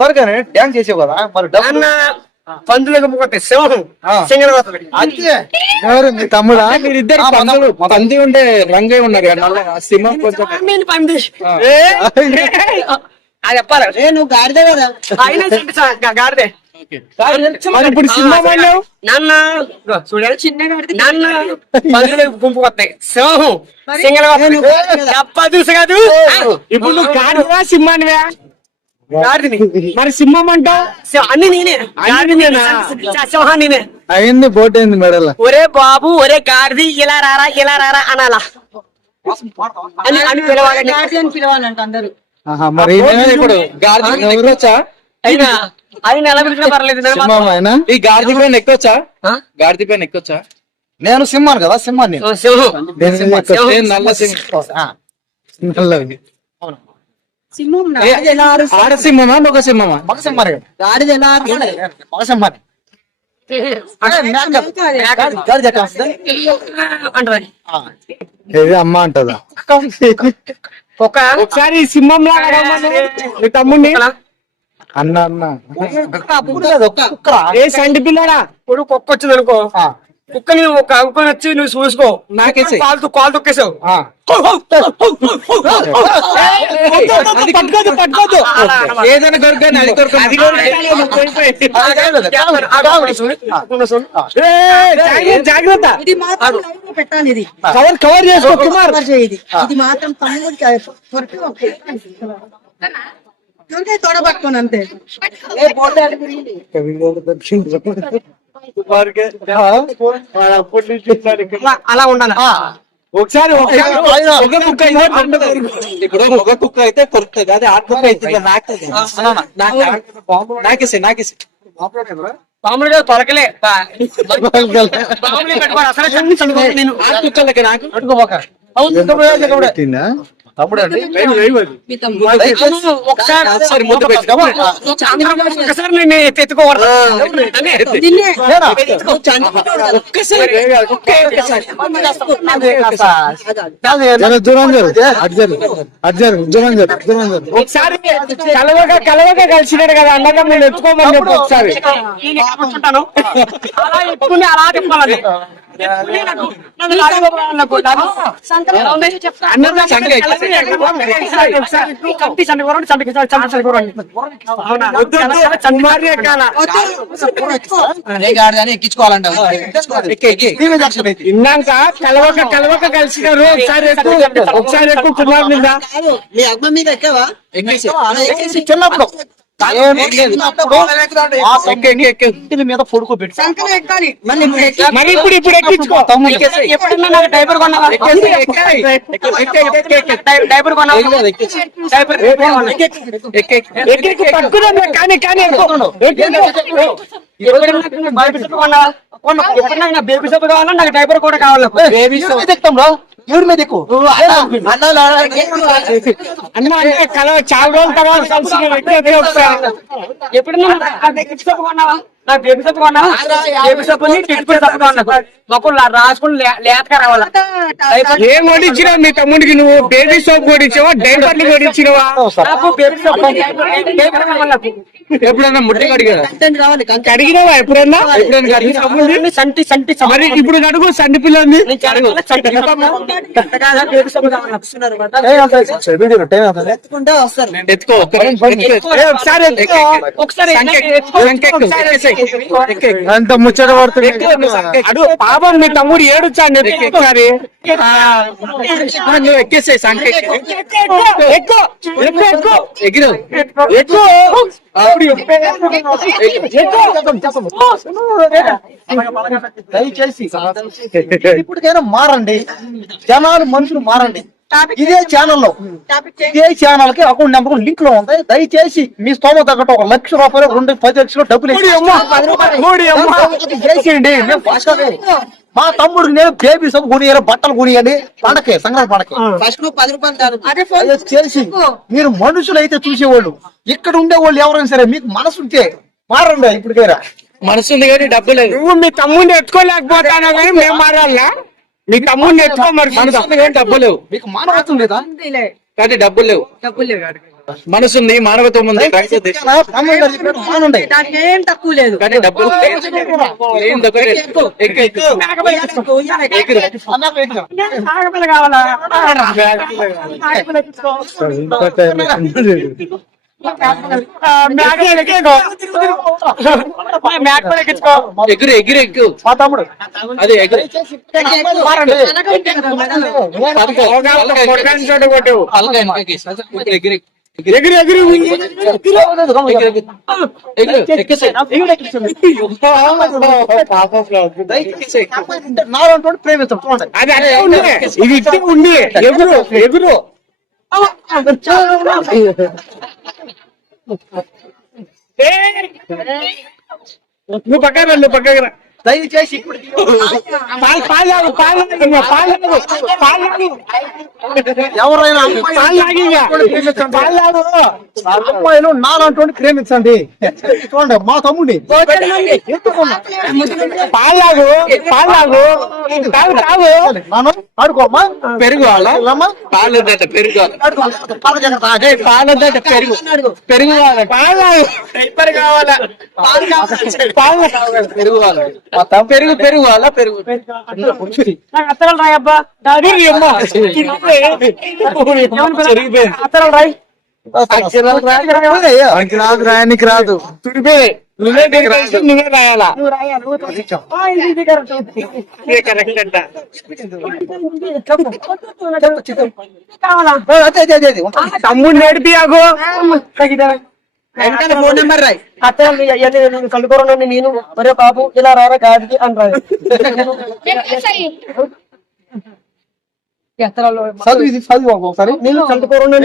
సరే కానీ డ్యాన్స్ చేసేవు కదా మరి అన్న పందులకు పోతే సింహం సింగల్ అంతే ఎవరు మీ తమ్ముడా? మీరిద్దరు పంది ఉండే రంగే ఉన్నారు కదా, సింహం కొంచెం పంది అది చెప్పాలి. నువ్వు గాడిదే కదా, గాడిదే. ఇప్పుడు సింహం అన్నావు. నాన్న చూడాలి, చిన్న నాన్న పందులకు గుంపు వస్తాయి, సింహం సింగల్ తెలుసు కాదు. ఇప్పుడు నువ్వు గాడిదా సింహానివా? గాడిని మరి సింహం అంటావు. అన్ని నేనే, సింహం నేనే. అయింది బోట్ అయింది మెడల. ఒరే బాబు, ఒరే గాడిది, ఇలా రారా అనాలా అని పిలవాలంట అందరూ. మరి ఇప్పుడు గాడిద ఎక్కవచ్చా? అయినా ఆయన ఎలా పిలిచినా పర్లేదు. ఈ గాడిద పైన ఎక్కవచ్చా? గాడిద పైన ఎక్కవచ్చా? నేను సింహాను కదా, సింహాన్ని నల్ల సింహం. ఆడసింహమా మగ సింహమా? మగ సింహాన్ని మగ సింహాన్ని ఏది అమ్మ అంటదా? ఒకసారి సింహం లాగా మీ తమ్ముడిని అన్న అన్న ఏ సండి పిల్లడా ఇప్పుడు కుక్క వచ్చింది అనుకో, కుక్కని ఒక కుక్కని వచ్చి నువ్వు చూసుకో, నాకేసి కాలు తొక్కేసావు. పట్టుకోదు ఏదైనా దొరకని అది దొరకదు. జాగ్రత్త, పెట్టాలి. కవర్ చేసుకో కుమార్. ఇది మాత్రం అంతే, తొడబట్టుకోను అంతే. అలా ఉండాలి. ఒకసారి ఇప్పుడు ఒక కుక్క అయితే కొరుకుతుంది, అదే ఆడ కుక్క అయితే నాకేసి మామూలుగా తొలకలే నేను ఆడ కుక్కలకి నాకు తమ్ముడు అండి ఒకసారి నేను ఎత్తుకోవాలి. ఒకసారి కలవక కలిసినాడు కదా అన్నదమ్ములు ఎత్తుకోమని చెప్పి ఒకసారి కూర్చుంటాను, అలా ఎత్తుకుని అలా తిప్పాలి. ఎక్కించుకోవాలంట. ఇన్నాక కలవక కలిసినారు. ఒకసారి ఎక్కువ కుమార్ మీద మీ అమ్మ మీద ఎక్కవా? చిన్నప్పుడు మీద పడుకోబెట్టి సంకలం ఎక్కాలి. మరి ఇప్పుడు ఎక్కించుకో. ఎప్పుడన్నా నాకు డైపర్ కొన్నావా? డైపర్ కొన్నావా? పట్టుకున్నా కానీ ఎప్పుడన్నా బేబీ సోప్ కావాలా, నాకు డైపర్ కూడా కావాలి. ఎవరి మీద ఎక్కువ అన్న చాలా రోజుల తర్వాత కలిసి ఎప్పుడన్నా సోప్ కొన్నావా? నాకు బేబీ సోప్ కొన్నావా? బేబీ సోప్ మొక్కలు రాసుకుని లేతగా రావాలా. ఏం కొట్టించినావు మీ తమ్ముడికి? నువ్వు బేబీ సోప్ కొట్టించావా, డైపర్లు కొట్టించినవా? నాకు బేబీ సోప్ ఎప్పుడన్నా ముట్టి కడిగారా? రావాలి. కడిగినావా ఎప్పుడన్నా? సంటి మరి ఇప్పుడు అడుగు సండి పిల్లల్ని. ఎత్తుకుంటే వస్తారు. ఎత్తుకో ఒకసారి అంత ముచ్చట పడుతుంది. అడు పాపం మీ తమ్ముడు ఏడుచాను ఒకసారి నువ్వు ఎక్కేసాయి సంఖ్య ఎగిరు దయచేసి ఇప్పటికైనా మారండి, జనాలు మనుషులు మారండి. ఇదే ఛానల్ కి అకౌంట్ నెంబర్ లింక్ లో ఉంది. దయచేసి మీ స్తోమత తగ్గట్టు 1 లక్ష రూపాయలు 2-10 లక్షలు డబ్బులు చేసేయండి. మేము మా తమ్ముడు నేను బేబీ సోప్ కొనియాలి, బట్టలు కొనియాలి పండకే, సంక్రాంతి పండకే. ఫస్ట్ 10 రూపాయలు చేసి మీరు మనుషులు అయితే చూసేవాళ్ళు, ఇక్కడ ఉండేవాళ్ళు ఎవరైనా సరే మీకు మనసు ఉంటే మారండి. ఇప్పటికైనా మనసు ఉంది కానీ డబ్బు లేదు. నువ్వు మీ తమ్ముడిని ఎత్తుకోలేకపోతానా కానీ మేము మారాలా? మీ తమ్ముడిని ఎత్తుకో. మరి మనసు ఉంది కానీ డబ్బు లేవు. మీకు మానవత్వం లేదా? కానీ డబ్బులు లేవు. మనసుంది, మానవత్వం ఉంది, బ్రహ్మం గారు చెప్పినట్టు మానండి. దానికి ఏం తక్కువ లేదు. కానీ డబ్బులు ఏం దగ్గర ఆగపిల్ల కావాలా? ఆగపిల్ల ఎక్కించుకో. మ్యాక్ కూడా ఎక్కించుకో. ఎగురు ఎగురు ఎక్కు మా తమ్ముడు అదే ఎగురు మారండి. ఎగురు ఎగురు నాలుగు ప్రేమిస్తాం చూడండి. అది అట్లా ఉంది, ఇది ఇట్టి ఉంది. ఎగురు ఎగురు నువ్వు పక్కన నువ్వు పక్కన దయచేసి ఇప్పుడు ఎవరైనా అమ్మాయిలు నాలంటి ప్రేమించండి. చూడండి మా తమ్ముడిని పాలాగు పాలాగు నాన్న ఆడుకోమ్మా. పెరుగు వాళ్ళ పాలు పెరుగు పాలదంట పెరుగు పెరుగు పాలాగు కావాలా పెరుగు కావాలి పెరుగు పెరుగు వాళ్ళ పెరుగు నాకు అత్తరాలు రాయి అబ్బా. అత్తరాలు రాయి. రాయనికి రాదు నువ్వే నువ్వే రాయాలా నువ్వు రాయాలి. ఇది కరెక్ట్ అంట. కావాలా? తమ్ముడు నేర్పియాకు ఫోన్ నెంబర్ రాయి. అత్తరాలు నేను కలుకోరండి. నేను మరో పాపు ఇలా రారా గాడికి అంటారు. ఎత్తరాలు చదువు ఇది చదువు ఒకసారి. నేను కలుకోరండి.